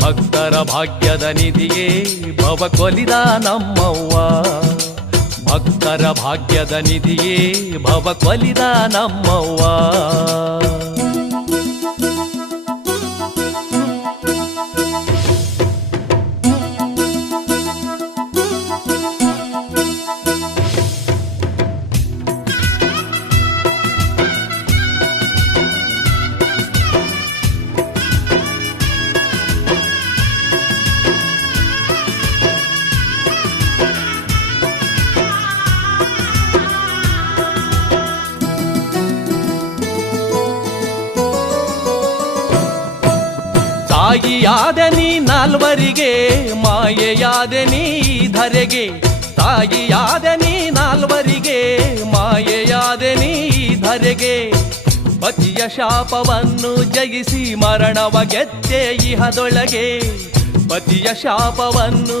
ಭಕ್ತರ ಭಾಗ್ಯದ ನಿಧಿಯೇ ಭವ ಕೊಲಿದ ನಮ್ಮವ್ವ. ಭಕ್ತರ ಭಾಗ್ಯದ ನಿಧಿಯೇ ಭವ ಕೊಲಿದ ನಮ್ಮವ್ವ. ತಾಯಿಯಾದ ನೀ ನಾಲ್ವರಿಗೆ ಮಾಯೆಯಾದ ನೀ ಧರೆಗೆ. ತಾಯಿಯಾದ ನೀ ನಾಲ್ವರಿಗೆ ಮಾಯೆಯಾದ ನೀ ಧರೆಗೆ. ಪತಿಯ ಶಾಪವನ್ನು ಜಯಿಸಿ ಮರಣವ ಗೆದ್ದೆ ಇಹದೊಳಗೆ. ಪತಿಯ ಶಾಪವನ್ನು